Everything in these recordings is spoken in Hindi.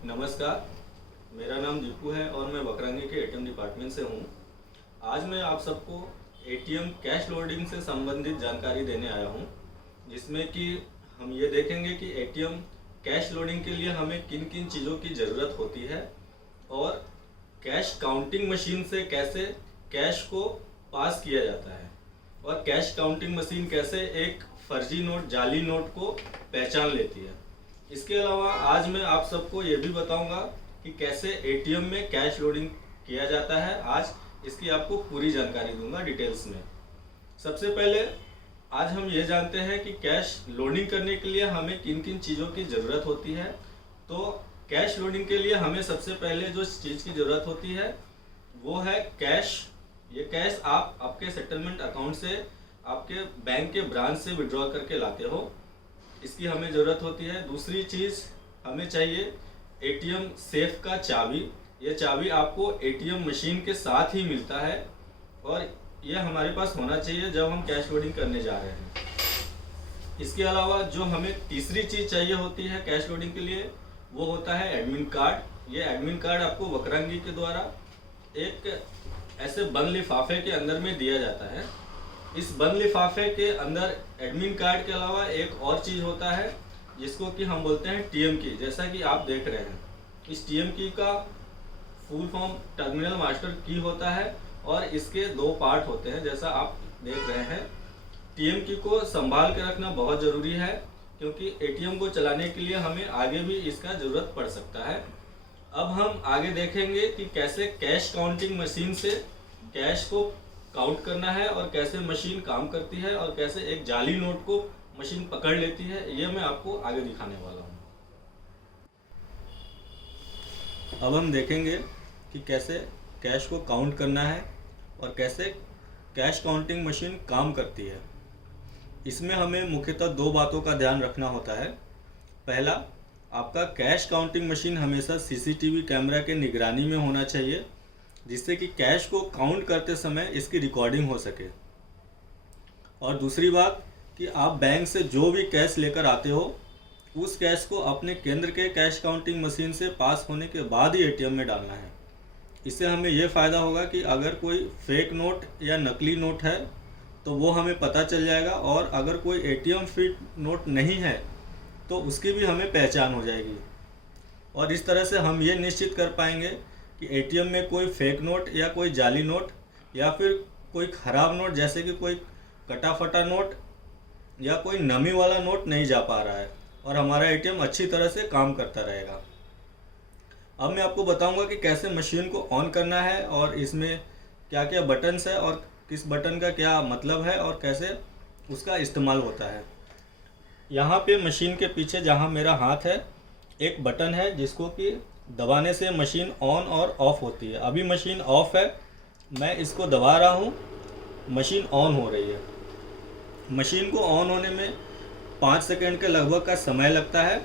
नमस्कार, मेरा नाम दीपू है और मैं बकरंगी के एटीएम डिपार्टमेंट से हूँ। आज मैं आप सबको एटीएम कैश लोडिंग से संबंधित जानकारी देने आया हूँ, जिसमें कि हम ये देखेंगे कि एटीएम कैश लोडिंग के लिए हमें किन किन चीज़ों की ज़रूरत होती है और कैश काउंटिंग मशीन से कैसे कैश को पास किया जाता है और कैश काउंटिंग मशीन कैसे एक फर्जी नोट, जाली नोट को पहचान लेती है। इसके अलावा आज मैं आप सबको ये भी बताऊंगा कि कैसे एटीएम में कैश लोडिंग किया जाता है। आज इसकी आपको पूरी जानकारी दूंगा डिटेल्स में। सबसे पहले आज हम ये जानते हैं कि कैश लोडिंग करने के लिए हमें किन किन चीज़ों की ज़रूरत होती है। तो कैश लोडिंग के लिए हमें सबसे पहले जो चीज़ की ज़रूरत होती है वो है कैश। ये कैश आप आपके सेटलमेंट अकाउंट से आपके बैंक के ब्रांच से विड्रॉ करके लाते हो, इसकी हमें ज़रूरत होती है। दूसरी चीज़ हमें चाहिए एटीएम सेफ का चाबी। ये चाबी आपको एटीएम मशीन के साथ ही मिलता है और ये हमारे पास होना चाहिए जब हम कैश लोडिंग करने जा रहे हैं। इसके अलावा जो हमें तीसरी चीज़ चाहिए होती है कैश लोडिंग के लिए वो होता है एडमिन कार्ड। ये एडमिन कार्ड आपको बकरंगी के द्वारा एक ऐसे बंद लिफाफे के अंदर में दिया जाता है। इस बंद लिफाफे के अंदर एडमिन कार्ड के अलावा एक और चीज़ होता है जिसको कि हम बोलते हैं टीएम की। जैसा कि आप देख रहे हैं, इस टीएम की का फुल फॉर्म टर्मिनल मास्टर की होता है और इसके दो पार्ट होते हैं जैसा आप देख रहे हैं। टीएम की को संभाल के रखना बहुत ज़रूरी है क्योंकि एटीएम को चलाने के लिए हमें आगे भी इसका ज़रूरत पड़ सकता है। अब हम आगे देखेंगे कि कैसे कैश काउंटिंग मशीन से कैश को काउंट करना है और कैसे मशीन काम करती है और कैसे एक जाली नोट को मशीन पकड़ लेती है, ये मैं आपको आगे दिखाने वाला हूँ। अब हम देखेंगे कि कैसे कैश को काउंट करना है और कैसे कैश काउंटिंग मशीन काम करती है। इसमें हमें मुख्यतः दो बातों का ध्यान रखना होता है। पहला, आपका कैश काउंटिंग मशीन हमेशा सीसीटीवी कैमरा के निगरानी में होना चाहिए जिससे कि कैश को काउंट करते समय इसकी रिकॉर्डिंग हो सके। और दूसरी बात कि आप बैंक से जो भी कैश लेकर आते हो उस कैश को अपने केंद्र के कैश काउंटिंग मशीन से पास होने के बाद ही एटीएम में डालना है। इससे हमें यह फ़ायदा होगा कि अगर कोई फेक नोट या नकली नोट है तो वो हमें पता चल जाएगा और अगर कोई एटीएम फिट नोट नहीं है तो उसकी भी हमें पहचान हो जाएगी। और इस तरह से हम ये निश्चित कर पाएंगे कि एटीएम में कोई फेक नोट या कोई जाली नोट या फिर कोई ख़राब नोट जैसे कि कोई कटा फटा नोट या कोई नमी वाला नोट नहीं जा पा रहा है और हमारा एटीएम अच्छी तरह से काम करता रहेगा। अब मैं आपको बताऊंगा कि कैसे मशीन को ऑन करना है और इसमें क्या क्या बटन्स है और किस बटन का क्या मतलब है और कैसे उसका इस्तेमाल होता है। यहाँ पे मशीन के पीछे जहाँ मेरा हाथ है एक बटन है जिसको कि दबाने से मशीन ऑन और ऑफ होती है। अभी मशीन ऑफ है, मैं इसको दबा रहा हूँ, मशीन ऑन हो रही है। मशीन को ऑन होने में 5 सेकंड के लगभग का समय लगता है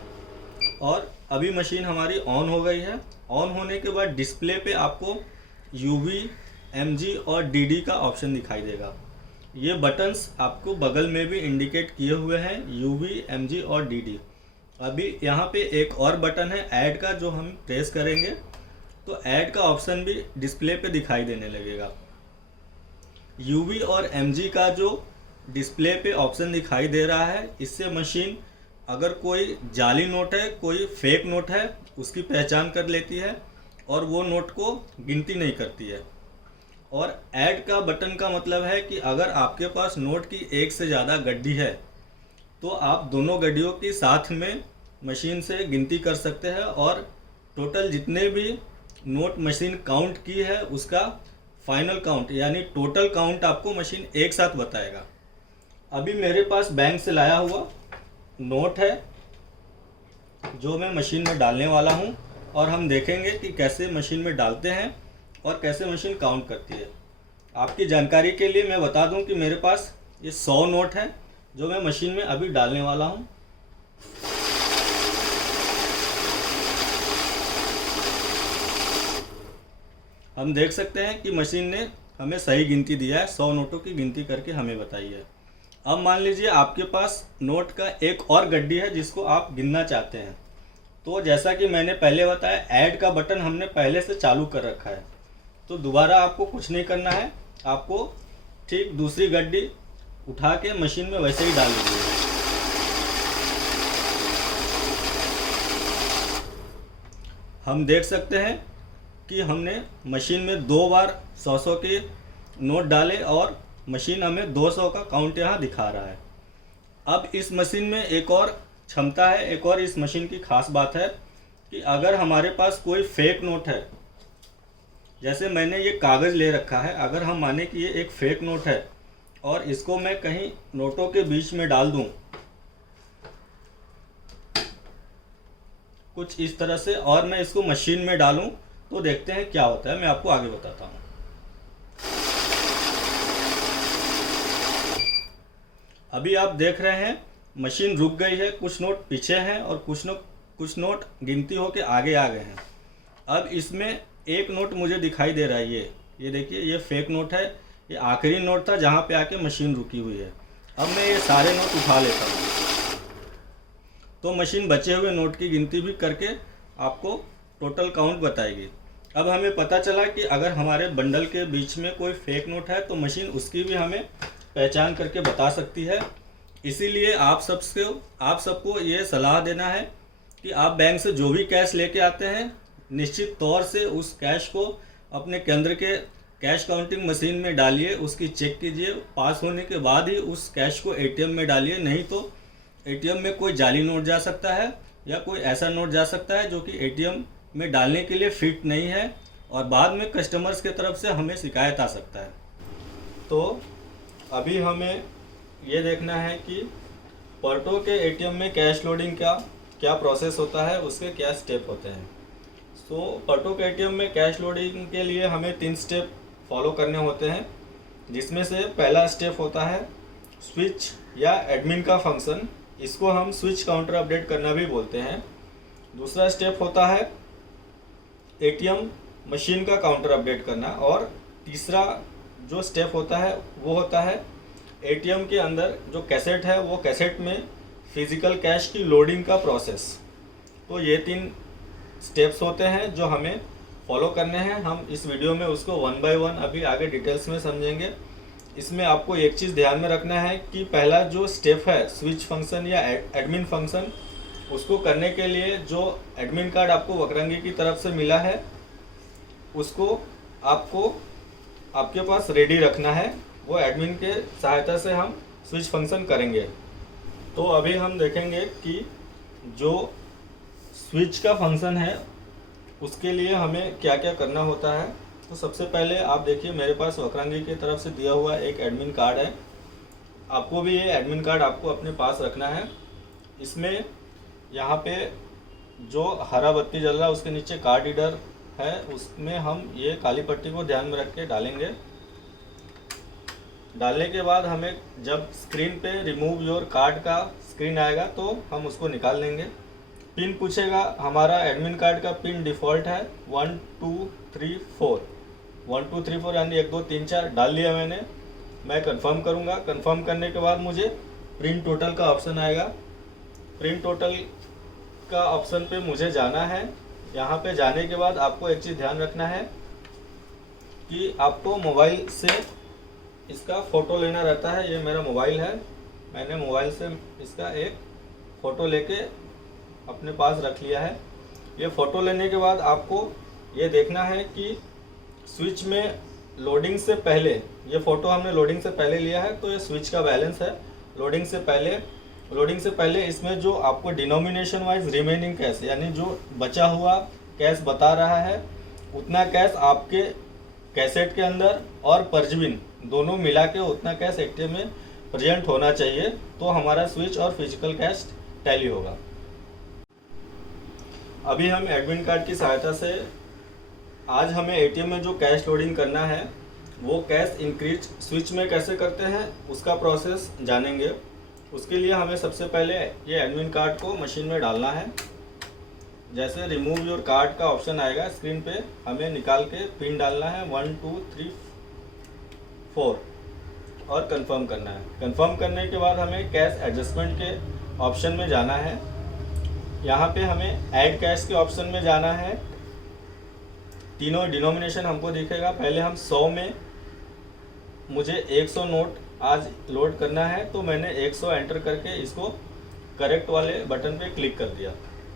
और अभी मशीन हमारी ऑन हो गई है। ऑन होने के बाद डिस्प्ले पे आपको UV, MG और DD का ऑप्शन दिखाई देगा। ये बटन्स आपको बगल में भी इंडिकेट किए हुए हैं, UV, MG और DD। अभी यहाँ पे एक और बटन है ऐड का, जो हम प्रेस करेंगे तो ऐड का ऑप्शन भी डिस्प्ले पे दिखाई देने लगेगा। UV और MG का जो डिस्प्ले पे ऑप्शन दिखाई दे रहा है, इससे मशीन अगर कोई जाली नोट है, कोई फेक नोट है, उसकी पहचान कर लेती है और वो नोट को गिनती नहीं करती है। और ऐड का बटन का मतलब है कि अगर आपके पास नोट की एक से ज़्यादा गड्डी है तो आप दोनों गड्डियों की साथ में मशीन से गिनती कर सकते हैं और टोटल जितने भी नोट मशीन काउंट की है उसका फाइनल काउंट यानी टोटल काउंट आपको मशीन एक साथ बताएगा। अभी मेरे पास बैंक से लाया हुआ नोट है जो मैं मशीन में डालने वाला हूं और हम देखेंगे कि कैसे मशीन में डालते हैं और कैसे मशीन काउंट करती है। आपकी जानकारी के लिए मैं बता दूं कि मेरे पास ये 100 नोट है जो मैं मशीन में अभी डालने वाला हूं। हम देख सकते हैं कि मशीन ने हमें सही गिनती दिया है, 100 नोटों की गिनती करके हमें बताई है। अब मान लीजिए आपके पास नोट का एक और गड्डी है जिसको आप गिनना चाहते हैं, तो जैसा कि मैंने पहले बताया, ऐड का बटन हमने पहले से चालू कर रखा है, तो दोबारा आपको कुछ नहीं करना है। आपको ठीक दूसरी गड्डी उठा के मशीन में वैसे ही डाल दीजिए। हम देख सकते हैं कि हमने मशीन में 2 बार 100 के नोट डाले और मशीन हमें 200 का काउंट यहाँ दिखा रहा है। अब इस मशीन में एक और क्षमता है, एक और इस मशीन की खास बात है कि अगर हमारे पास कोई फेक नोट है, जैसे मैंने ये कागज़ ले रखा है, अगर हम माने कि ये एक फेक नोट है और इसको मैं कहीं नोटों के बीच में डाल दूं कुछ इस तरह से, और मैं इसको मशीन में डालूं, तो देखते हैं क्या होता है। मैं आपको आगे बताता हूं। अभी आप देख रहे हैं मशीन रुक गई है, कुछ नोट पीछे हैं और कुछ नोट गिनती होके आगे आ गए हैं। अब इसमें एक नोट मुझे दिखाई दे रहा है, ये देखिए, ये फेक नोट है। ये आखिरी नोट था जहाँ पे आके मशीन रुकी हुई है। अब मैं ये सारे नोट उठा लेता हूँ, तो मशीन बचे हुए नोट की गिनती भी करके आपको टोटल काउंट बताएगी। अब हमें पता चला कि अगर हमारे बंडल के बीच में कोई फेक नोट है तो मशीन उसकी भी हमें पहचान करके बता सकती है। इसीलिए आप सबको ये सलाह देना है कि आप बैंक से जो भी कैश लेके आते हैं, निश्चित तौर से उस कैश को अपने केंद्र के कैश काउंटिंग मशीन में डालिए, उसकी चेक कीजिए। पास होने के बाद ही उस कैश को एटीएम में डालिए, नहीं तो एटीएम में कोई जाली नोट जा सकता है या कोई ऐसा नोट जा सकता है जो कि एटीएम में डालने के लिए फिट नहीं है और बाद में कस्टमर्स के तरफ से हमें शिकायत आ सकता है। तो अभी हमें ये देखना है कि पर्टो के एटीएम में कैश लोडिंग का क्या प्रोसेस होता है, उसके क्या स्टेप होते हैं। तो पर्टो के एटीएम में कैश लोडिंग के लिए हमें 3 स्टेप फॉलो करने होते हैं, जिसमें से पहला स्टेप होता है स्विच या एडमिन का फंक्शन। इसको हम स्विच काउंटर अपडेट करना भी बोलते हैं। दूसरा स्टेप होता है एटीएम मशीन का काउंटर अपडेट करना, और तीसरा जो स्टेप होता है वो होता है एटीएम के अंदर जो कैसेट है वो कैसेट में फिजिकल कैश की लोडिंग का प्रोसेस। तो ये 3 स्टेप्स होते हैं जो हमें फॉलो करने हैं। हम इस वीडियो में उसको 1 बाय 1 अभी आगे डिटेल्स में समझेंगे। इसमें आपको एक चीज़ ध्यान में रखना है कि पहला जो स्टेप है स्विच फंक्शन या एडमिन फंक्शन, उसको करने के लिए जो एडमिन कार्ड आपको वक्रांगी की तरफ से मिला है उसको आपको आपके पास रेडी रखना है। वो एडमिन के सहायता से हम स्विच फंक्शन करेंगे। तो अभी हम देखेंगे कि जो स्विच का फंक्शन है उसके लिए हमें क्या क्या करना होता है। तो सबसे पहले आप देखिए, मेरे पास वक्रांगी की तरफ से दिया हुआ एक एडमिन कार्ड है। आपको भी ये एडमिन कार्ड आपको अपने पास रखना है। इसमें यहाँ पे जो हरा बत्ती जल रहा है उसके नीचे कार्ड रीडर है, उसमें हम ये काली पट्टी को ध्यान में रख के डालेंगे। डालने के बाद हमें जब स्क्रीन पे रिमूव योर कार्ड का स्क्रीन आएगा तो हम उसको निकाल लेंगे। पिन पूछेगा, हमारा एडमिन कार्ड का पिन डिफ़ॉल्ट है 1 2 3 4 1 2 3 4 यानी 1 2 3 4 डाल लिया मैंने। मैं कंफर्म करूँगा। कंफर्म करने के बाद मुझे प्रिंट टोटल का ऑप्शन आएगा। प्रिंट टोटल का ऑप्शन पे मुझे जाना है। यहाँ पे जाने के बाद आपको एक चीज़ ध्यान रखना है कि आपको मोबाइल से इसका फ़ोटो लेना रहता है। ये मेरा मोबाइल है, मैंने मोबाइल से इसका एक फ़ोटो लेके अपने पास रख लिया है। ये फ़ोटो लेने के बाद आपको ये देखना है कि स्विच में लोडिंग से पहले, ये फ़ोटो हमने लोडिंग से पहले लिया है तो ये स्विच का बैलेंस है। लोडिंग से पहले इसमें जो आपको डिनोमिनेशन वाइज रिमेनिंग कैश यानी जो बचा हुआ कैश बता रहा है, उतना कैश आपके कैसेट के अंदर और परजबिन दोनों मिला के उतना कैश एटीएम में प्रेजेंट होना चाहिए, तो हमारा स्विच और फिजिकल कैश टैली होगा। अभी हम एडमिन कार्ड की सहायता से आज हमें एटीएम में जो कैश लोडिंग करना है वो कैश इंक्रीज स्विच में कैसे करते हैं उसका प्रोसेस जानेंगे। उसके लिए हमें सबसे पहले ये एडमिन कार्ड को मशीन में डालना है। जैसे रिमूव योर कार्ड का ऑप्शन आएगा स्क्रीन पे, हमें निकाल के पिन डालना है 1 2 3 4 और कंफर्म करना है। कंफर्म करने के बाद हमें कैश एडजस्टमेंट के ऑप्शन में जाना है। यहाँ पे हमें ऐड कैश के ऑप्शन में जाना है। तीनों डिनोमिनेशन हमको दिखेगा। पहले हम 100 में मुझे 100 नोट आज लोड करना है, तो मैंने 100 एंटर करके इसको करेक्ट वाले बटन पे क्लिक कर दिया।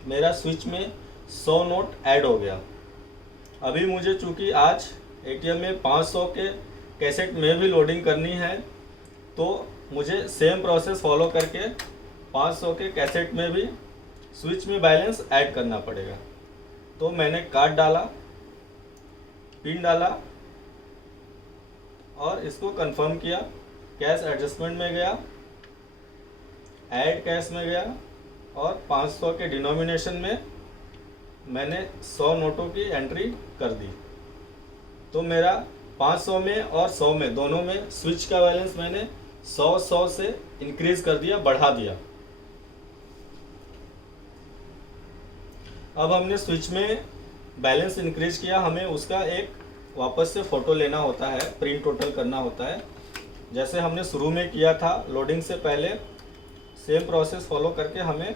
मेरा स्विच में 100 नोट ऐड हो गया। अभी मुझे चूँकि आज एटीएम में 500 के कैसेट में भी लोडिंग करनी है, तो मुझे सेम प्रोसेस फॉलो करके 500 के कैसेट में भी स्विच में बैलेंस ऐड करना पड़ेगा। तो मैंने कार्ड डाला, पिन डाला और इसको कंफर्म किया। कैश एडजस्टमेंट में गया, ऐड कैश में गया और 500 के डिनोमिनेशन में मैंने 100 नोटों की एंट्री कर दी। तो मेरा 500 में और 100 में दोनों में स्विच का बैलेंस मैंने 100 से इंक्रीज कर दिया, बढ़ा दिया। अब हमने स्विच में बैलेंस इंक्रीज किया, हमें उसका एक वापस से फ़ोटो लेना होता है, प्रिंट टोटल करना होता है। जैसे हमने शुरू में किया था लोडिंग से पहले, सेम प्रोसेस फॉलो करके हमें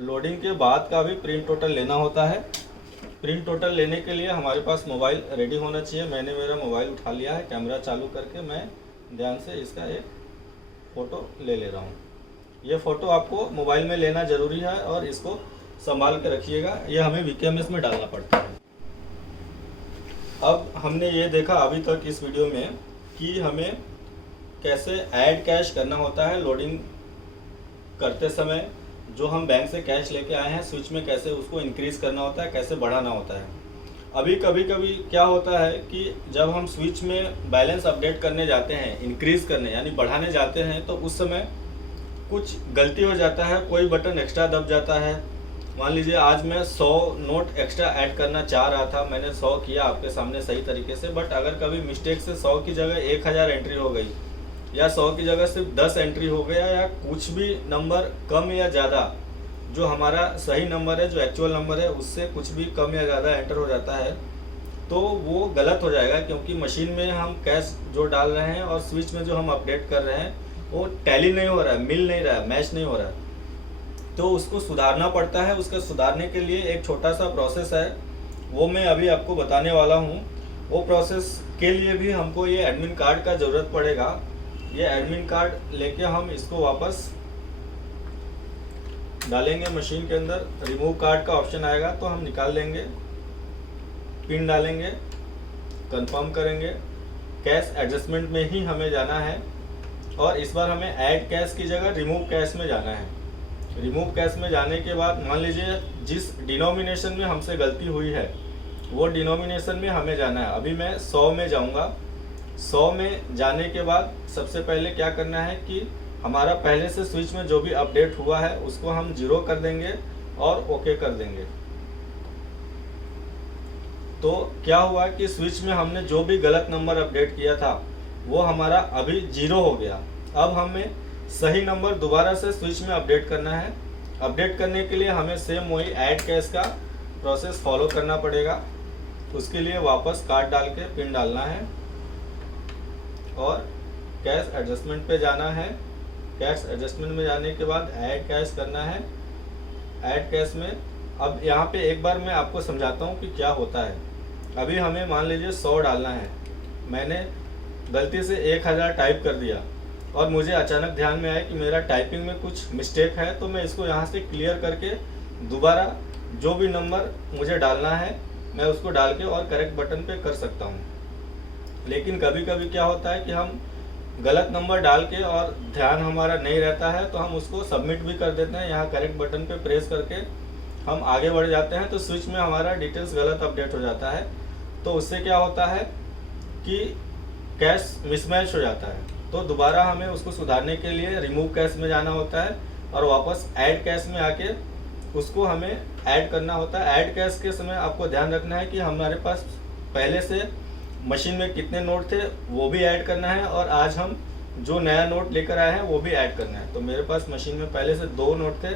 लोडिंग के बाद का भी प्रिंट टोटल लेना होता है। प्रिंट टोटल लेने के लिए हमारे पास मोबाइल रेडी होना चाहिए। मैंने मेरा मोबाइल उठा लिया है, कैमरा चालू करके मैं ध्यान से इसका एक फ़ोटो ले रहा हूँ। ये फ़ोटो आपको मोबाइल में लेना ज़रूरी है और इसको संभाल के रखिएगा, ये हमें वीकेएमएस में डालना पड़ता है। अब हमने ये देखा अभी तक इस वीडियो में कि हमें कैसे ऐड कैश करना होता है। लोडिंग करते समय जो हम बैंक से कैश लेके आए हैं, स्विच में कैसे उसको इंक्रीज़ करना होता है, कैसे बढ़ाना होता है। अभी कभी कभी क्या होता है कि जब हम स्विच में बैलेंस अपडेट करने जाते हैं, इंक्रीज़ करने यानी बढ़ाने जाते हैं, तो उस समय कुछ गलती हो जाता है, कोई बटन एक्स्ट्रा दब जाता है। मान लीजिए आज मैं 100 नोट एक्स्ट्रा ऐड करना चाह रहा था, मैंने 100 किया आपके सामने सही तरीके से, बट अगर कभी मिस्टेक से 100 की जगह 1000 एंट्री हो गई या 100 की जगह सिर्फ 10 एंट्री हो गया या कुछ भी नंबर कम या ज़्यादा, जो हमारा सही नंबर है, जो एक्चुअल नंबर है, उससे कुछ भी कम या ज़्यादा एंटर हो जाता है, तो वो गलत हो जाएगा। क्योंकि मशीन में हम कैश जो डाल रहे हैं और स्विच में जो हम अपडेट कर रहे हैं वो टैली नहीं हो रहा है, मिल नहीं रहा है, मैच नहीं हो रहा है, तो उसको सुधारना पड़ता है। उसके सुधारने के लिए एक छोटा सा प्रोसेस है, वो मैं अभी आपको बताने वाला हूँ। वो प्रोसेस के लिए भी हमको ये एडमिन कार्ड का ज़रूरत पड़ेगा। ये एडमिन कार्ड लेके हम इसको वापस डालेंगे मशीन के अंदर। रिमूव कार्ड का ऑप्शन आएगा तो हम निकाल लेंगे, पिन डालेंगे, कंफर्म करेंगे। कैश एडजस्टमेंट में ही हमें जाना है और इस बार हमें ऐड कैश की जगह रिमूव कैश में जाना है। रिमूव कैश में जाने के बाद मान लीजिए जिस डिनोमिनेशन में हमसे गलती हुई है वो डिनोमिनेशन में हमें जाना है। अभी मैं 100 में जाऊंगा। 100 में जाने के बाद सबसे पहले क्या करना है कि हमारा पहले से स्विच में जो भी अपडेट हुआ है उसको हम 0 कर देंगे और ओके कर देंगे। तो क्या हुआ कि स्विच में हमने जो भी गलत नंबर अपडेट किया था वो हमारा अभी 0 हो गया। अब हमें सही नंबर दोबारा से स्विच में अपडेट करना है। अपडेट करने के लिए हमें सेम वही ऐड कैश का प्रोसेस फॉलो करना पड़ेगा। उसके लिए वापस कार्ड डाल के पिन डालना है और कैश एडजस्टमेंट पे जाना है। कैश एडजस्टमेंट में जाने के बाद ऐड कैश करना है। ऐड कैश में अब यहाँ पे एक बार मैं आपको समझाता हूँ कि क्या होता है। अभी हमें मान लीजिए 100 डालना है, मैंने गलती से 1000 टाइप कर दिया और मुझे अचानक ध्यान में आया कि मेरा टाइपिंग में कुछ मिस्टेक है, तो मैं इसको यहाँ से क्लियर करके दोबारा जो भी नंबर मुझे डालना है मैं उसको डाल के और करेक्ट बटन पे कर सकता हूँ। लेकिन कभी कभी क्या होता है कि हम गलत नंबर डाल के और ध्यान हमारा नहीं रहता है तो हम उसको सबमिट भी कर देते हैं। यहाँ करेक्ट बटन पे प्रेस करके हम आगे बढ़ जाते हैं तो स्विच में हमारा डिटेल्स गलत अपडेट हो जाता है। तो उससे क्या होता है कि कैश मिसमैच हो जाता है। तो दोबारा हमें उसको सुधारने के लिए रिमूव कैश में जाना होता है और वापस ऐड कैश में आके उसको हमें ऐड करना होता है। ऐड कैश के समय आपको ध्यान रखना है कि हमारे पास पहले से मशीन में कितने नोट थे वो भी ऐड करना है और आज हम जो नया नोट लेकर आए हैं वो भी ऐड करना है। तो मेरे पास मशीन में पहले से 2 नोट थे,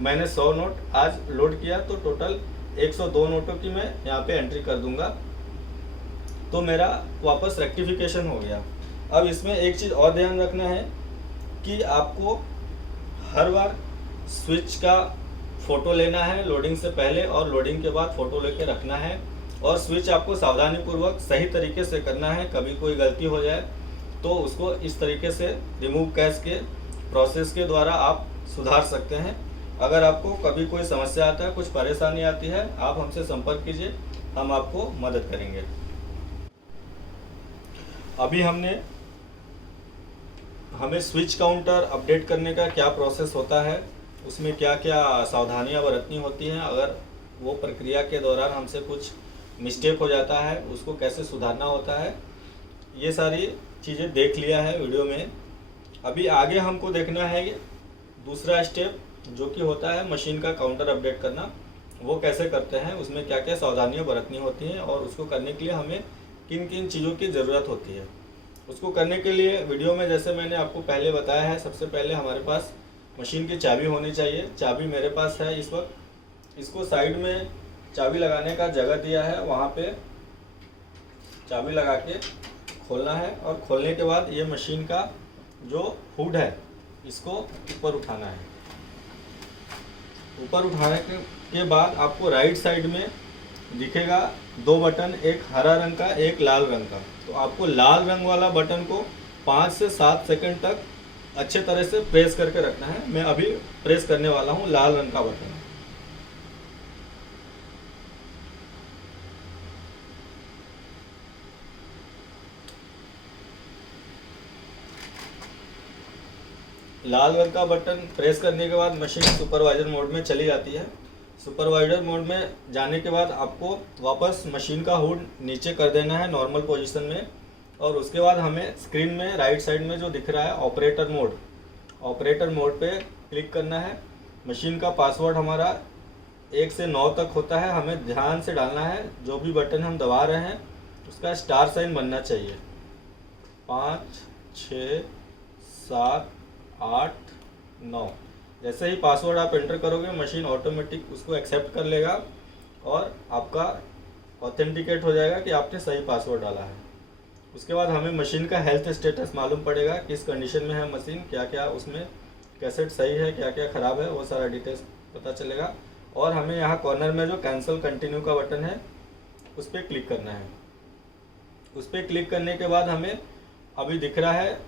मैंने 100 नोट आज लोड किया तो टोटल 102 नोटों की मैं यहाँ पे एंट्री कर दूंगा। तो मेरा वापस रेक्टिफिकेशन हो गया। अब इसमें एक चीज़ और ध्यान रखना है कि आपको हर बार स्विच का फ़ोटो लेना है लोडिंग से पहले और लोडिंग के बाद फ़ोटो लेके रखना है, और स्विच आपको सावधानीपूर्वक सही तरीके से करना है। कभी कोई गलती हो जाए तो उसको इस तरीके से रिमूव कैश के प्रोसेस के द्वारा आप सुधार सकते हैं। अगर आपको कभी कोई समस्या आता है, कुछ परेशानी आती है, आप हमसे संपर्क कीजिए, हम आपको मदद करेंगे। अभी हमें स्विच काउंटर अपडेट करने का क्या प्रोसेस होता है, उसमें क्या क्या सावधानियां बरतनी होती हैं, अगर वो प्रक्रिया के दौरान हमसे कुछ मिस्टेक हो जाता है उसको कैसे सुधारना होता है, ये सारी चीज़ें देख लिया है वीडियो में। अभी आगे हमको देखना है दूसरा स्टेप जो कि होता है मशीन का काउंटर अपडेट करना। वो कैसे करते हैं, उसमें क्या क्या सावधानियां बरतनी होती हैं और उसको करने के लिए हमें किन किन चीज़ों की ज़रूरत होती है। उसको करने के लिए वीडियो में जैसे मैंने आपको पहले बताया है, सबसे पहले हमारे पास मशीन की चाबी होनी चाहिए। चाबी मेरे पास है इस वक्त। इसको साइड में चाबी लगाने का जगह दिया है, वहाँ पे चाबी लगा के खोलना है, और खोलने के बाद ये मशीन का जो हुड है इसको ऊपर उठाना है। ऊपर उठाने के बाद आपको राइट साइड में दिखेगा 2 बटन, एक हरा रंग का, एक लाल रंग का। तो आपको लाल रंग वाला बटन को 5 से 7 सेकंड तक अच्छे तरह से प्रेस करके रखना है। मैं अभी प्रेस करने वाला हूँ लाल रंग का बटन। लाल रंग का बटन प्रेस करने के बाद मशीन सुपरवाइजर मोड में चली जाती है। सुपरवाइजर मोड में जाने के बाद आपको वापस मशीन का हुड नीचे कर देना है नॉर्मल पोजीशन में, और उसके बाद हमें स्क्रीन में राइट साइड में जो दिख रहा है ऑपरेटर मोड पे क्लिक करना है। मशीन का पासवर्ड हमारा 1 से 9 तक होता है, हमें ध्यान से डालना है। जो भी बटन हम दबा रहे हैं उसका स्टार साइन बनना चाहिए। 5 6 7 8 9। जैसे ही पासवर्ड आप एंटर करोगे मशीन ऑटोमेटिक उसको एक्सेप्ट कर लेगा और आपका ऑथेंटिकेट हो जाएगा कि आपने सही पासवर्ड डाला है। उसके बाद हमें मशीन का हेल्थ स्टेटस मालूम पड़ेगा, किस कंडीशन में है मशीन, क्या क्या उसमें कैसेट सही है, क्या क्या ख़राब है, वो सारा डिटेल्स पता चलेगा। और हमें यहाँ कॉर्नर में जो कैंसिल कंटिन्यू का बटन है उस पर क्लिक करना है। उस पर क्लिक करने के बाद हमें अभी दिख रहा है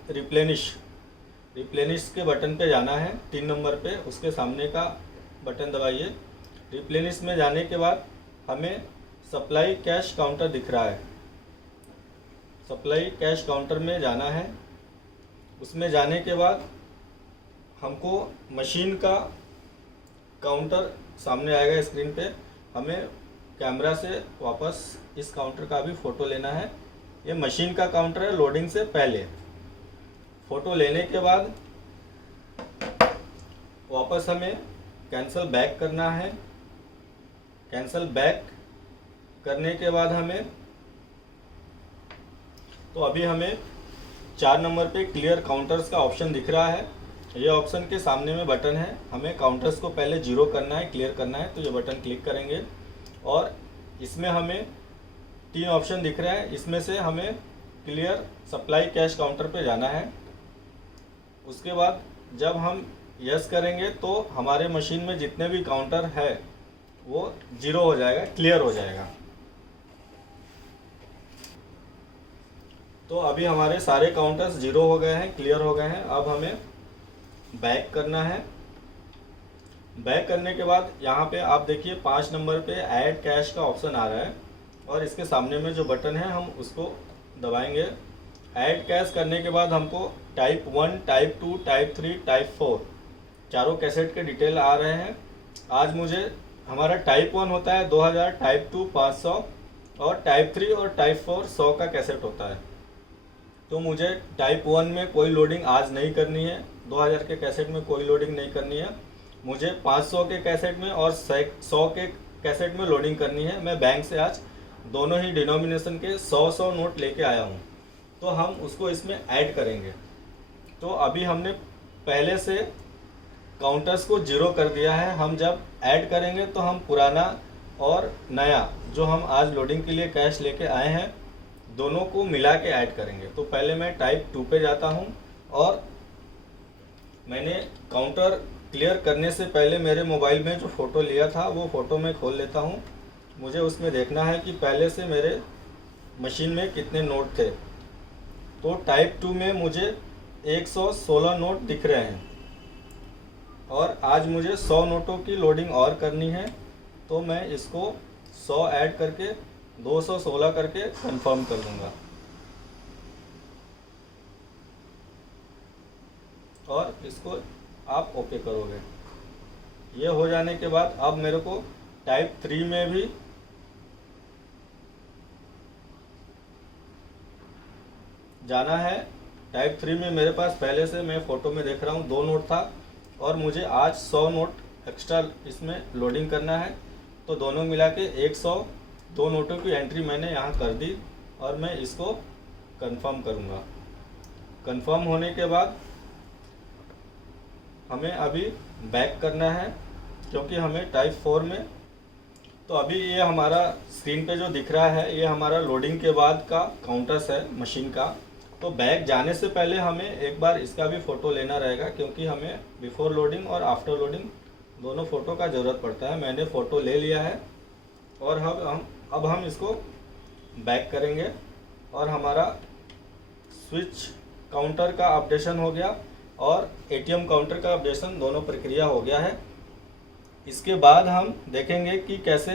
रिप्लेनिश के बटन पे जाना है 3 नंबर पे, उसके सामने का बटन दबाइए। रिप्लेनिश में जाने के बाद हमें सप्लाई कैश काउंटर दिख रहा है, सप्लाई कैश काउंटर में जाना है। उसमें जाने के बाद हमको मशीन का काउंटर सामने आएगा स्क्रीन पे। हमें कैमरा से वापस इस काउंटर का भी फ़ोटो लेना है। ये मशीन का काउंटर है लोडिंग से पहले। फ़ोटो लेने के बाद वापस हमें कैंसिल बैक करना है। कैंसिल बैक करने के बाद अभी हमें 4 नंबर पे क्लियर काउंटर्स का ऑप्शन दिख रहा है। ये ऑप्शन के सामने में बटन है, हमें काउंटर्स को पहले 0 करना है, क्लियर करना है। तो ये बटन क्लिक करेंगे और इसमें हमें 3 ऑप्शन दिख रहा है। इसमें से हमें क्लियर सप्लाई कैश काउंटर पे जाना है। उसके बाद जब हम यस करेंगे तो हमारे मशीन में जितने भी काउंटर है वो 0 हो जाएगा, क्लियर हो जाएगा। तो अभी हमारे सारे काउंटर्स 0 हो गए हैं, क्लियर हो गए हैं। अब हमें बैक करना है। बैक करने के बाद यहाँ पे आप देखिए 5 नंबर पे ऐड कैश का ऑप्शन आ रहा है और इसके सामने में जो बटन है हम उसको दबाएंगे। ऐड कैश करने के बाद हमको टाइप 1, टाइप 2, टाइप 3, टाइप 4 चारों कैसेट के डिटेल आ रहे हैं। आज मुझे हमारा टाइप 1 होता है 2000, टाइप 2 500 और टाइप 3 और टाइप 4 100 का कैसेट होता है। तो मुझे टाइप 1 में कोई लोडिंग आज नहीं करनी है, 2000 के कैसेट में कोई लोडिंग नहीं करनी है। मुझे 500 के कैसेट में और 100 के कैसेट में लोडिंग करनी है। मैं बैंक से आज दोनों ही डिनोमिनेशन के 100 नोट लेके आया हूँ, तो हम उसको इसमें ऐड करेंगे। तो अभी हमने पहले से काउंटर्स को 0 कर दिया है। हम जब ऐड करेंगे तो हम पुराना और नया जो हम आज लोडिंग के लिए कैश लेके आए हैं दोनों को मिला के ऐड करेंगे। तो पहले मैं टाइप 2 पे जाता हूँ और मैंने काउंटर क्लियर करने से पहले मेरे मोबाइल में जो फ़ोटो लिया था वो फ़ोटो मैं खोल लेता हूँ। मुझे उसमें देखना है कि पहले से मेरे मशीन में कितने नोट थे। तो टाइप 2 में मुझे 116 नोट दिख रहे हैं और आज मुझे 100 नोटों की लोडिंग और करनी है। तो मैं इसको 100 ऐड करके 216 करके कंफर्म कर दूंगा और इसको आप ओके करोगे। ये हो जाने के बाद अब मेरे को टाइप 3 में भी जाना है। टाइप 3 में मेरे पास पहले से मैं फ़ोटो में देख रहा हूँ 2 नोट था और मुझे आज 100 नोट एक्स्ट्रा इसमें लोडिंग करना है। तो दोनों मिला के 102 नोटों की एंट्री मैंने यहाँ कर दी और मैं इसको कंफर्म करूँगा। कंफर्म होने के बाद हमें अभी बैक करना है क्योंकि हमें टाइप 4 में, तो अभी ये हमारा स्क्रीन पे जो दिख रहा है ये हमारा लोडिंग के बाद का काउंटर्स है मशीन का। तो बैक जाने से पहले हमें एक बार इसका भी फ़ोटो लेना रहेगा क्योंकि हमें बिफोर लोडिंग और आफ्टर लोडिंग दोनों फ़ोटो का ज़रूरत पड़ता है। मैंने फ़ोटो ले लिया है और अब हम इसको बैक करेंगे और हमारा स्विच काउंटर का अपडेशन हो गया और एटीएम काउंटर का अपडेशन, दोनों प्रक्रिया हो गया है। इसके बाद हम देखेंगे कि कैसे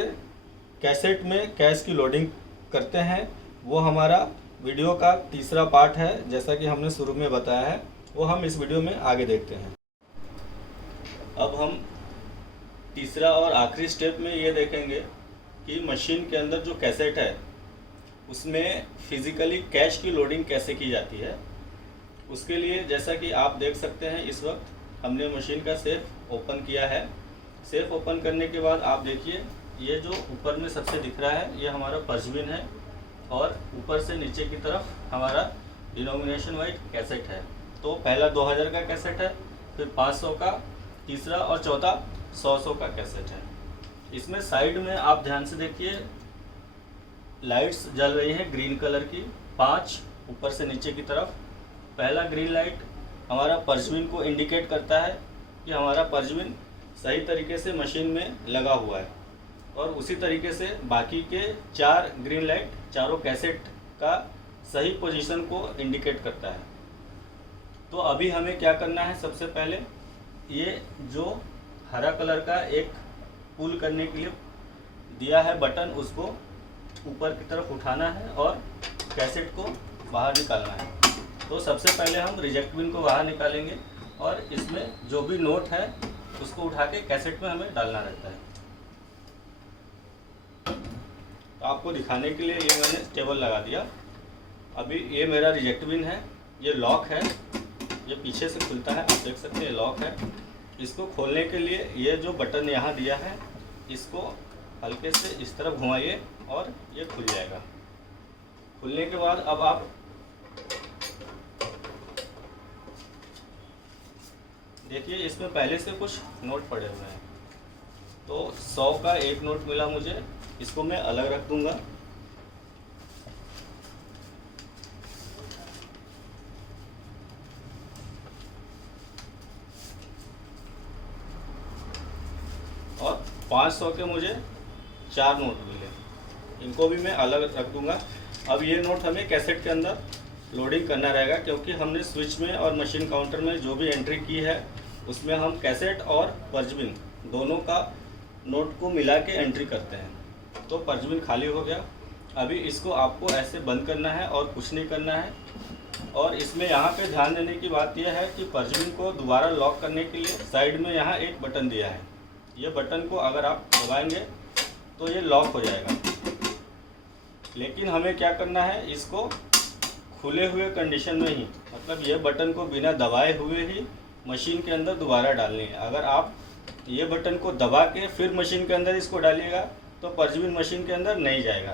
कैसेट में कैश की लोडिंग करते हैं। वो हमारा वीडियो का तीसरा पार्ट है, जैसा कि हमने शुरू में बताया है, वो हम इस वीडियो में आगे देखते हैं। अब हम तीसरा और आखिरी स्टेप में ये देखेंगे कि मशीन के अंदर जो कैसेट है उसमें फिज़िकली कैश की लोडिंग कैसे की जाती है। उसके लिए जैसा कि आप देख सकते हैं इस वक्त हमने मशीन का सेफ ओपन किया है। सेफ ओपन करने के बाद आप देखिए ये जो ऊपर में सबसे दिख रहा है ये हमारा पर्च बिन है और ऊपर से नीचे की तरफ हमारा डिनोमिनेशन वाइज कैसेट है। तो पहला 2000 का कैसेट है, फिर 500 का, तीसरा और चौथा 100 का कैसेट है। इसमें साइड में आप ध्यान से देखिए लाइट्स जल रही हैं ग्रीन कलर की, 5 ऊपर से नीचे की तरफ। पहला ग्रीन लाइट हमारा पर्च बिन को इंडिकेट करता है कि हमारा पर्च बिन सही तरीके से मशीन में लगा हुआ है और उसी तरीके से बाकी के 4 ग्रीन लाइट चारों कैसेट का सही पोजीशन को इंडिकेट करता है। तो अभी हमें क्या करना है, सबसे पहले ये जो हरा कलर का एक पुल करने के लिए दिया है बटन, उसको ऊपर की तरफ उठाना है और कैसेट को बाहर निकालना है। तो सबसे पहले हम रिजेक्ट बिन को बाहर निकालेंगे और इसमें जो भी नोट है उसको उठा के कैसेट में हमें डालना रहता है। तो आपको दिखाने के लिए ये मैंने टेबल लगा दिया। अभी ये मेरा रिजेक्ट बिन है, ये लॉक है, ये पीछे से खुलता है, आप देख सकते हैं लॉक है। इसको खोलने के लिए ये जो बटन यहाँ दिया है इसको हल्के से इस तरफ घुमाइए और ये खुल जाएगा। खुलने के बाद अब आप देखिए इसमें पहले से कुछ नोट पड़े हुए हैं। तो 100 का एक नोट मिला मुझे, इसको मैं अलग रख दूंगा। और 500 के मुझे 4 नोट मिले, इनको भी मैं अलग रख दूंगा। अब ये नोट हमें कैसेट के अंदर लोडिंग करना रहेगा क्योंकि हमने स्विच में और मशीन काउंटर में जो भी एंट्री की है उसमें हम कैसेट और पर्च बिन दोनों का नोट को मिला के एंट्री करते हैं। तो पर्च बिन खाली हो गया। अभी इसको आपको ऐसे बंद करना है और कुछ नहीं करना है। और इसमें यहाँ पे ध्यान देने की बात यह है कि पर्च बिन को दोबारा लॉक करने के लिए साइड में यहाँ एक बटन दिया है। ये बटन को अगर आप दबाएंगे तो ये लॉक हो जाएगा। लेकिन हमें क्या करना है, इसको खुले हुए कंडीशन में ही, मतलब ये बटन को बिना दबाए हुए ही मशीन के अंदर दोबारा डालनी है। अगर आप ये बटन को दबा के फिर मशीन के अंदर इसको डालिएगा तो पर्च बिन मशीन के अंदर नहीं जाएगा।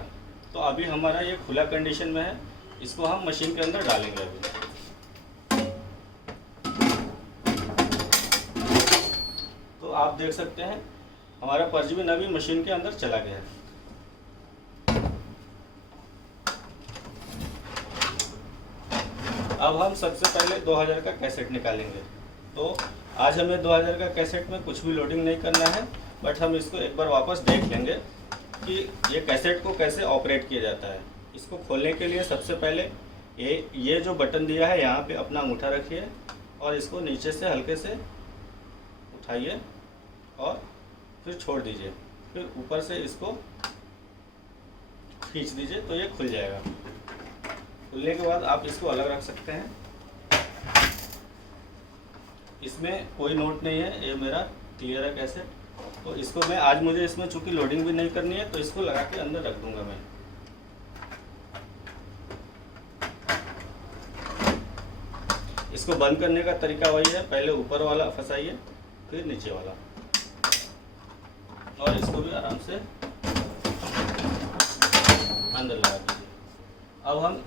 तो अभी हमारा ये खुला कंडीशन में है, इसको हम मशीन के अंदर डालेंगे अभी। तो आप देख सकते हैं हमारा पर्च बिन अभी मशीन के अंदर चला गया है। अब हम सबसे पहले 2000 का कैसेट निकालेंगे। तो आज हमें 2000 का कैसेट में कुछ भी लोडिंग नहीं करना है, बट हम इसको एक बार वापस देख लेंगे कि ये कैसेट को कैसे ऑपरेट किया जाता है। इसको खोलने के लिए सबसे पहले ये जो बटन दिया है यहाँ पे अपना अंगूठा रखिए और इसको नीचे से हल्के से उठाइए और फिर छोड़ दीजिए, फिर ऊपर से इसको खींच दीजिए तो ये खुल जाएगा। खुलने के बाद आप इसको अलग रख सकते हैं। इसमें कोई नोट नहीं है, ये मेरा क्लियर है कैसेट। तो इसको मैं आज मुझे इसमें चूंकि लोडिंग भी नहीं करनी है तो इसको लगा के अंदर रख दूंगा मैं। इसको बंद करने का तरीका वही है, पहले ऊपर वाला फंसाइए फिर नीचे वाला और इसको भी आराम से अंदर लगा दीजिए। अब हम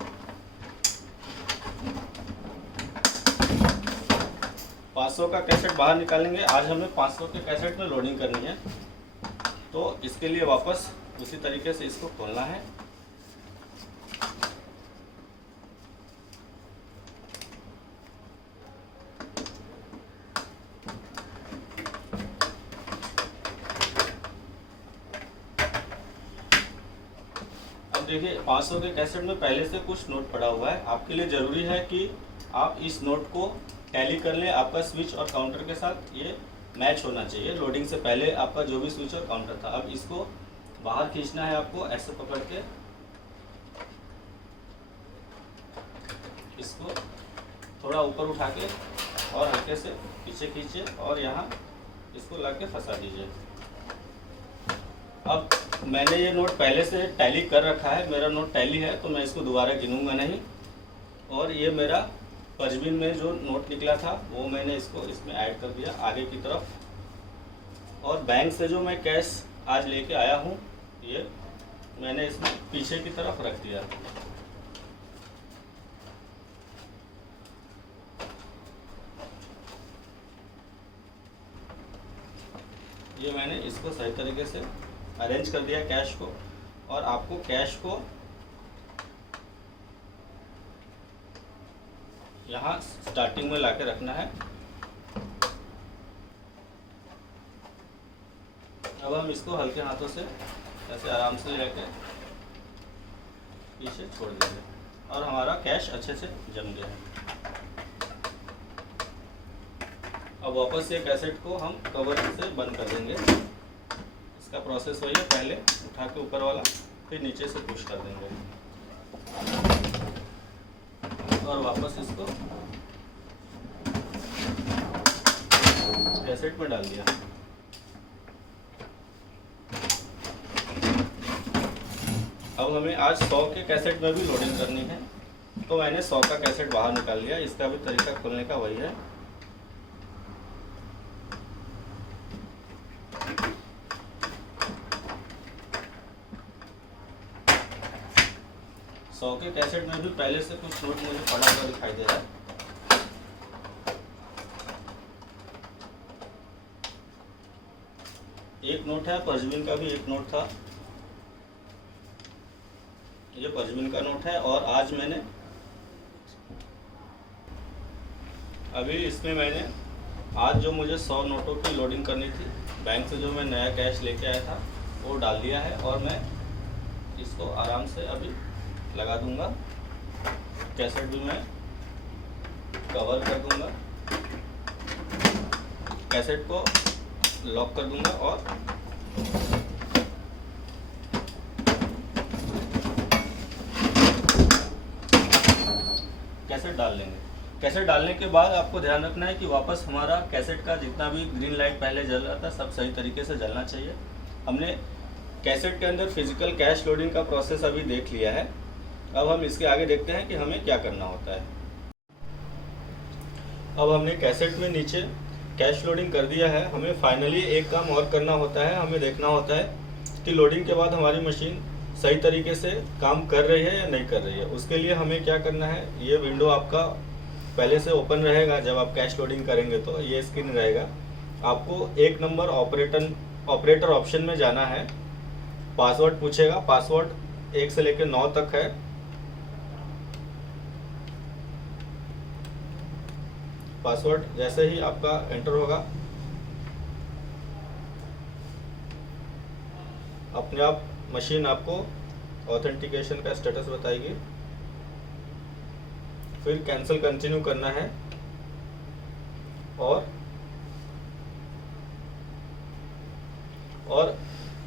500 का कैसेट बाहर निकालेंगे। आज हमें 500 के कैसेट में लोडिंग करनी है, तो इसके लिए वापस उसी तरीके से इसको खोलना है। अब देखिए 500 के कैसेट में पहले से कुछ नोट पड़ा हुआ है। आपके लिए ज़रूरी है कि आप इस नोट को टैली कर लें। आपका स्विच और काउंटर के साथ ये मैच होना चाहिए। लोडिंग से पहले आपका जो भी स्विच और काउंटर था, अब इसको बाहर खींचना है आपको ऐसे पकड़ के। इसको थोड़ा ऊपर उठा के और हल्के से पीछे खींचिए और यहाँ इसको लग के फंसा दीजिए। अब मैंने ये नोट पहले से टैली कर रखा है, मेरा नोट टैली है तो मैं इसको दोबारा गिनूंगा नहीं। और ये मेरा परजबीन में जो नोट निकला था वो मैंने इसको इसमें ऐड कर दिया आगे की तरफ। और बैंक से जो मैं कैश आज लेके आया हूँ ये मैंने इसमें पीछे की तरफ रख दिया। ये मैंने इसको सही तरीके से अरेंज कर दिया कैश को। और आपको कैश को यहाँ स्टार्टिंग में लाके रखना है। अब हम इसको हल्के हाथों से ऐसे आराम से लेके पीछे छोड़ देंगे और हमारा कैश अच्छे से जम गया है। अब वापस से कैसेट को हम कवर से बंद कर देंगे। इसका प्रोसेस वही है, पहले उठा के ऊपर वाला फिर नीचे से पुश कर देंगे और वापस इसको कैसेट में डाल दिया। अब हमें आज 100 के कैसेट में भी लोडिंग करनी है, तो मैंने 100 का कैसेट बाहर निकाल लिया। इसका भी तरीका खोलने का वही है। सौ के कैसेट में भी पहले से कुछ नोट मुझे पड़ा हुआ दिखाई दे रहा है। एक नोट है, परजबीन का भी एक नोट था, ये परजबीन का नोट है। और आज मैंने अभी इसमें मैंने आज जो मुझे 100 नोटों की लोडिंग करनी थी, बैंक से जो मैं नया कैश लेके आया था वो डाल दिया है। और मैं इसको आराम से अभी लगा दूंगा। कैसेट भी मैं कवर कर दूंगा, कैसेट को लॉक कर दूंगा और कैसेट डाल लेंगे। कैसेट डालने के बाद आपको ध्यान रखना है कि वापस हमारा कैसेट का जितना भी ग्रीन लाइट पहले जल रहा था सब सही तरीके से जलना चाहिए। हमने कैसेट के अंदर फिजिकल कैश लोडिंग का प्रोसेस अभी देख लिया है। अब हम इसके आगे देखते हैं कि हमें क्या करना होता है। अब हमने कैसेट में नीचे कैश लोडिंग कर दिया है। हमें फाइनली एक काम और करना होता है। हमें देखना होता है कि लोडिंग के बाद हमारी मशीन सही तरीके से काम कर रही है या नहीं कर रही है। उसके लिए हमें क्या करना है, ये विंडो आपका पहले से ओपन रहेगा। जब आप कैश लोडिंग करेंगे तो ये स्क्रीन रहेगा। आपको 1 नंबर ऑपरेटर ऑप्शन में जाना है। पासवर्ड पूछेगा, पासवर्ड 1 से लेकर 9 तक है। पासवर्ड जैसे ही आपका एंटर होगा अपने आप मशीन आपको ऑथेंटिकेशन का स्टेटस बताएगी। फिर कैंसिल कंटिन्यू करना है और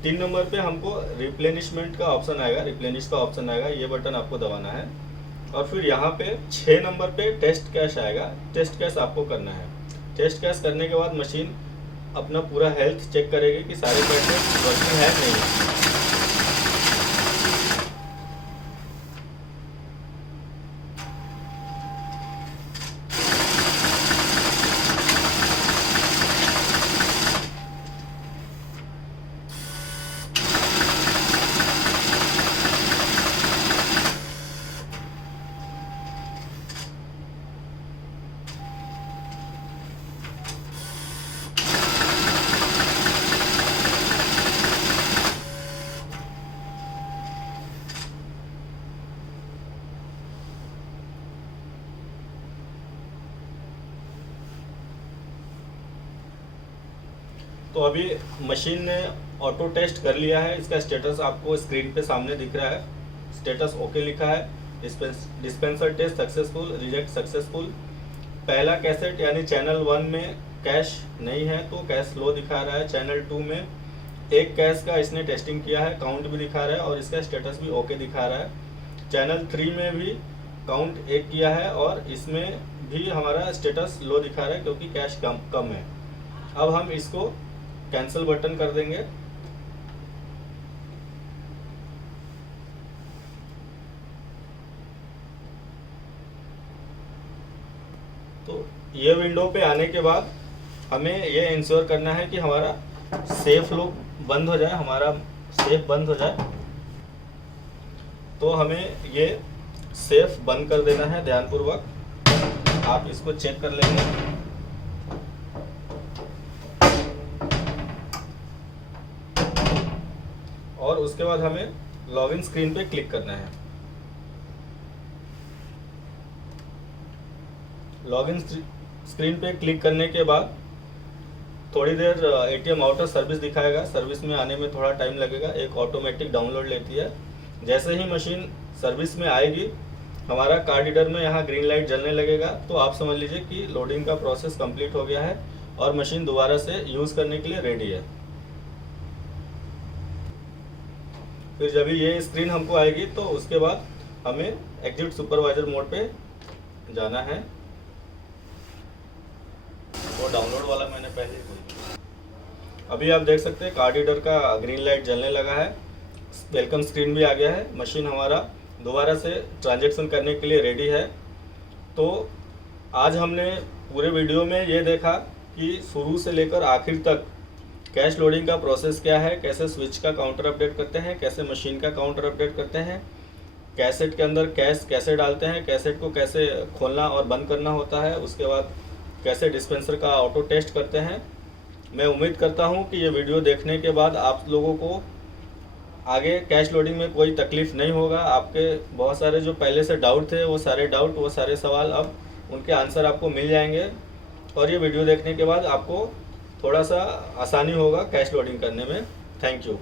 3 नंबर पे हमको रिप्लेनिशमेंट का ऑप्शन आएगा, रिप्लेनिश का ऑप्शन आएगा, ये बटन आपको दबाना है। और फिर यहाँ पे 6 नंबर पे टेस्ट कैश आएगा, टेस्ट कैश आपको करना है। टेस्ट कैश करने के बाद मशीन अपना पूरा हेल्थ चेक करेगी कि सारे पैकेट वर्किंग है नहीं है। तो अभी मशीन ने ऑटो टेस्ट कर लिया है, इसका स्टेटस आपको स्क्रीन पे सामने दिख रहा है। स्टेटस ओके लिखा है, dispenser test successful, reject successful. पहला कैसेट यानी चैनल 1 में कैश नहीं है तो कैश लो दिखा रहा है। चैनल 2 में एक कैश का इसने टेस्टिंग किया है, काउंट भी दिखा रहा है और इसका स्टेटस भी ओके दिखा रहा है। चैनल 3 में भी काउंट 1 किया है और इसमें भी हमारा स्टेटस लो दिखा रहा है क्योंकि कैश कम है। अब हम इसको कैंसिल बटन कर देंगे। तो ये विंडो पे आने के बाद हमें ये इंश्योर करना है कि हमारा सेफ लॉक बंद हो जाए, हमारा सेफ बंद हो जाए। तो हमें ये सेफ बंद कर देना है ध्यानपूर्वक। आप इसको चेक कर लेंगे। और उसके बाद हमें लॉगिन स्क्रीन पे क्लिक करना है। लॉगिन स्क्रीन पे क्लिक करने के बाद थोड़ी देर एटीएम आउट ऑफ सर्विस दिखाएगा। सर्विस में आने में थोड़ा टाइम लगेगा, एक ऑटोमेटिक डाउनलोड लेती है। जैसे ही मशीन सर्विस में आएगी हमारा कार्ड रीडर में यहाँ ग्रीन लाइट जलने लगेगा, तो आप समझ लीजिए कि लोडिंग का प्रोसेस कंप्लीट हो गया है और मशीन दोबारा से यूज़ करने के लिए रेडी है। फिर जब ये स्क्रीन हमको आएगी तो उसके बाद हमें एग्जिट सुपरवाइजर मोड पे जाना है। वो डाउनलोड वाला मैंने पहले ही बोला। अभी आप देख सकते हैं कार्ड रीडर का ग्रीन लाइट जलने लगा है, वेलकम स्क्रीन भी आ गया है। मशीन हमारा दोबारा से ट्रांजैक्शन करने के लिए रेडी है। तो आज हमने पूरे वीडियो में ये देखा कि शुरू से लेकर आखिर तक कैश लोडिंग का प्रोसेस क्या है, कैसे स्विच का काउंटर अपडेट करते हैं, कैसे मशीन का काउंटर अपडेट करते हैं, कैसेट के अंदर कैश कैसे डालते हैं, कैसेट को कैसे खोलना और बंद करना होता है, उसके बाद कैसे डिस्पेंसर का ऑटो टेस्ट करते हैं। मैं उम्मीद करता हूं कि ये वीडियो देखने के बाद आप लोगों को आगे कैश लोडिंग में कोई तकलीफ़ नहीं होगा। आपके बहुत सारे जो पहले से डाउट थे वो सारे सवाल अब उनके आंसर आपको मिल जाएंगे और ये वीडियो देखने के बाद आपको थोड़ा सा आसानी होगा कैश लोडिंग करने में। Thank you.